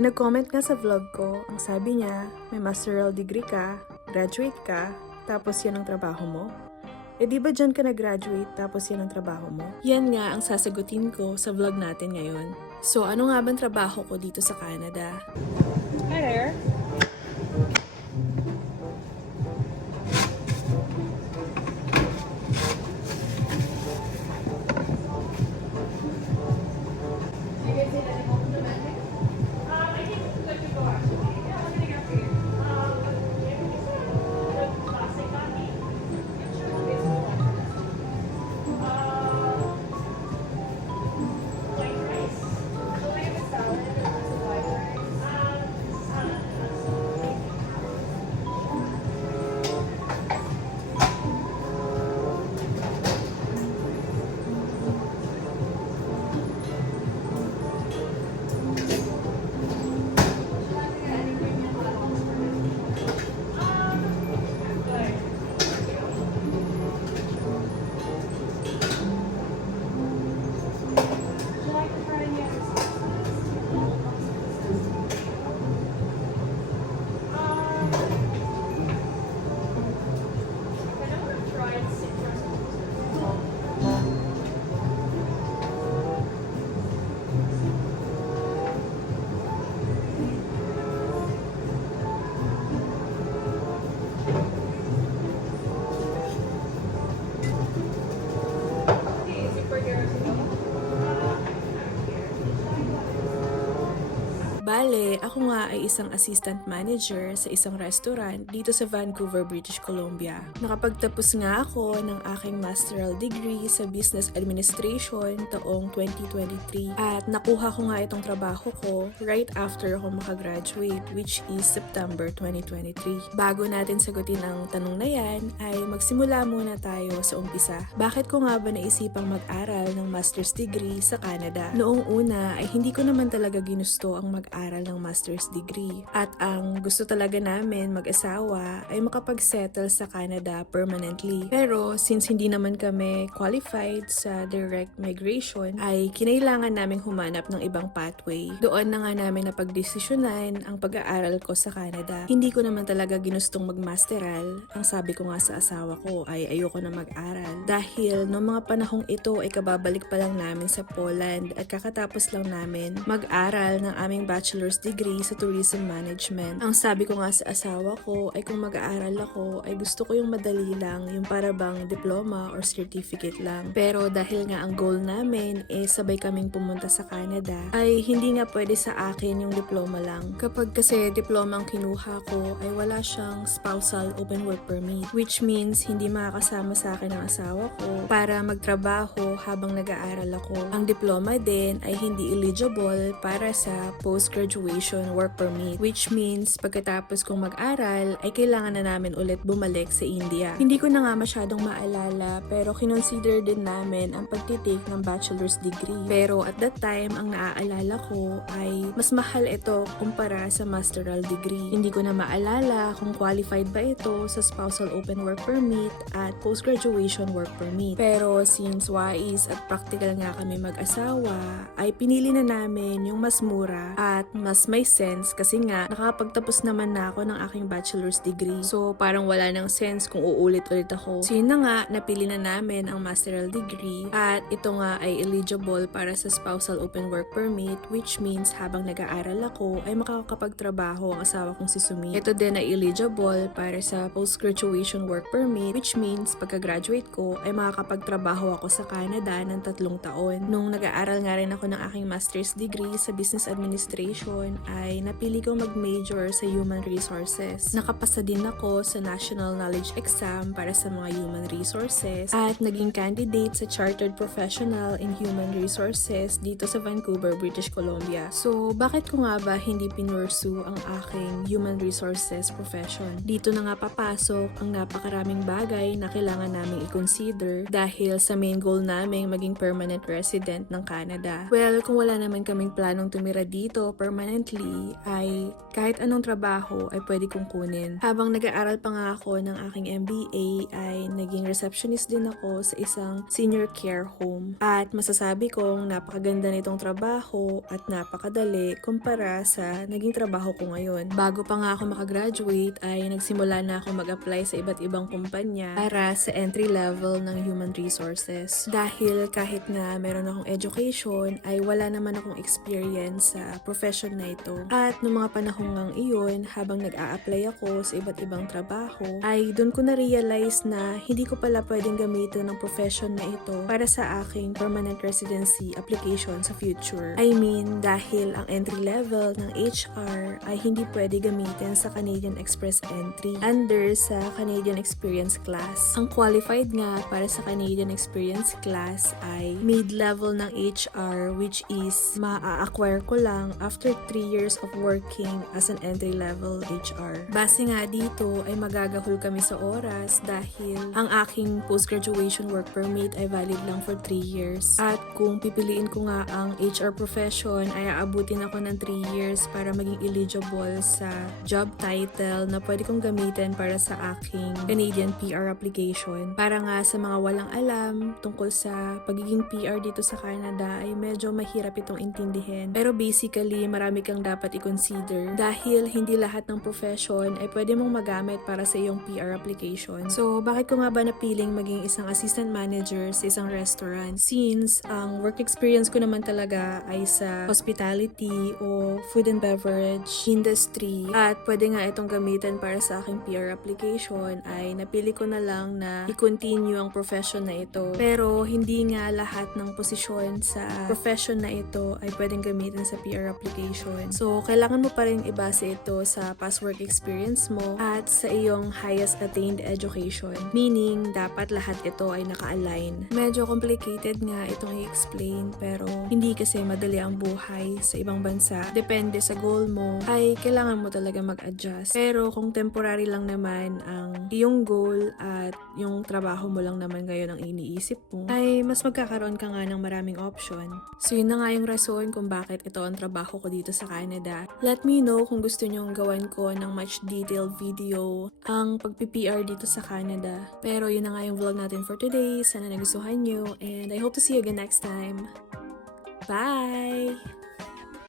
May nag-comment nga sa vlog ko, ang sabi niya, may masteral degree ka, graduate ka, tapos yan ang trabaho mo? Eh di ba dyan ka nag-graduate tapos yan ang trabaho mo? Yan nga ang sasagutin ko sa vlog natin ngayon. So ano nga bang trabaho ko dito sa Canada? Hi there. Bale, ako nga ay isang assistant manager sa isang restaurant dito sa Vancouver, British Columbia. Nakapagtapos nga ako ng aking masteral degree sa Business Administration taong 2023 at nakuha ko nga itong trabaho ko right after ako makagraduate, which is September 2023. Bago natin sagutin ang tanong na yan, ay magsimula muna tayo sa umpisa. Bakit ko nga ba naisipang mag-aral ng master's degree sa Canada? Noong una ay hindi ko naman talaga ginusto ang mag-aral ng master's degree. At ang gusto talaga namin mag-asawa ay makapag-settle sa Canada permanently. Pero since hindi naman kami qualified sa direct migration, ay kinailangan namin humanap ng ibang pathway. Doon na nga namin napagdesisyonan ang pag-aaral ko sa Canada. Hindi ko naman talaga ginustong mag-masteral. Ang sabi ko nga sa asawa ko ay ayoko na mag-aral. Dahil noong mga panahong ito ay kababalik pa lang namin sa Poland at kakatapos lang namin mag-aral ng aming bachelor's degree sa tourism management. Ang sabi ko nga sa asawa ko ay kung mag-aaral ako ay gusto ko yung madali lang, yung para bang diploma or certificate lang. Pero dahil nga ang goal namin sabay kaming pumunta sa Canada, ay hindi nga pwede sa akin yung diploma lang. Kapag kasi diploma ang kinuha ko ay wala siyang spousal open work permit, which means hindi makakasama sa akin ang asawa ko para magtrabaho habang nag-aaral ako. Ang diploma din ay hindi eligible para sa post-graduation work permit, which means pagkatapos kong mag-aral ay kailangan na namin ulit bumalik sa India. Hindi ko na nga masyadong maalala pero kinonsider din namin ang pagtitake ng bachelor's degree. Pero at that time, ang naaalala ko ay mas mahal ito kumpara sa masteral degree. Hindi ko na maalala kung qualified ba ito sa spousal open work permit at post-graduation work permit. Pero since wais at practical nga kami mag-asawa, ay pinili na namin yung mas mura at mas may sense kasi nga nakapagtapos naman na ako ng aking bachelor's degree. So parang wala nang sense kung uulit-ulit ako. So yun na nga, napili na namin ang masteral degree at ito nga ay eligible para sa spousal open work permit, which means habang nag-aaral ako ay makakapagtrabaho ang asawa kong si Sumi. Ito din ay eligible para sa post-graduation work permit, which means pagka-graduate ko ay makakapagtrabaho ako sa Canada ng 3 taon. Nung nag-aaral nga rin ako ng aking master's degree sa business administration ay napili kong mag-major sa human resources. Nakapasa din ako sa National Knowledge Exam para sa mga human resources at naging candidate sa Chartered Professional in Human Resources dito sa Vancouver, British Columbia. So, bakit ko nga ba hindi pinursu ang aking human resources profession? Dito na nga papasok ang napakaraming bagay na kailangan naming i-consider dahil sa main goal naming maging permanent resident ng Canada. Well, kung wala naman kaming planong tumira dito permanently ay kahit anong trabaho ay pwede kong kunin. Habang nag-aaral pa nga ako ng aking MBA ay naging receptionist din ako sa isang senior care home. At masasabi kong napakaganda nitong trabaho at napakadali kumpara sa naging trabaho ko ngayon. Bago pa nga ako makagraduate ay nagsimula na ako mag-apply sa iba't ibang kumpanya para sa entry level ng human resources. Dahil kahit nga meron akong education ay wala naman akong experience sa profession na ito. At noong mga panahon ngang iyon, habang nag-a-apply ako sa iba't ibang trabaho, ay doon ko na-realize na hindi ko pala pwedeng gamitin ng profession na ito para sa aking permanent residency application sa future. I mean, dahil ang entry level ng HR ay hindi pwede gamitin sa Canadian Express entry under sa Canadian Experience class. Ang qualified nga para sa Canadian Experience class ay mid-level ng HR, which is ma-acquire ko lang after 3 years of working as an entry-level HR. Base nga dito ay magagahol kami sa oras dahil ang aking post-graduation work permit ay valid lang for 3 years. At kung pipiliin ko nga ang HR profession ay aabutin ako ng 3 years para maging eligible sa job title na pwede kong gamitin para sa aking Canadian PR application. Para nga sa mga walang alam tungkol sa pagiging PR dito sa Canada ay medyo mahirap itong intindihin. Pero basically, marami kang dapat i-consider dahil hindi lahat ng profession ay pwede mong magamit para sa iyong PR application. So, bakit ko nga ba napiling maging isang assistant manager sa isang restaurant? Since ang work experience ko naman talaga ay sa hospitality o food and beverage industry at pwede nga itong gamitin para sa aking PR application, ay napili ko na lang na i-continue ang profession na ito. Pero hindi nga lahat ng posisyon sa profession na ito ay pwedeng gamitin sa PR application. So, kailangan mo pa rin ibase ito sa past work experience mo at sa iyong highest attained education. Meaning, dapat lahat ito ay naka-align. Medyo complicated nga itong i-explain pero hindi kasi madali ang buhay sa ibang bansa. Depende sa goal mo ay kailangan mo talaga mag-adjust. Pero kung temporary lang naman ang iyong goal at yung trabaho mo lang naman ngayon ang iniisip mo, ay mas magkakaroon ka nga ng maraming option. So yun na nga yung rason kung bakit ito ang trabaho ko dito sa Canada. Let me know kung gusto nyong gawan ko ng much detailed video ang pag-PR dito sa Canada. Pero yun na nga yung vlog natin for today. Sana nagustuhan nyo and I hope to see you again next time. Bye!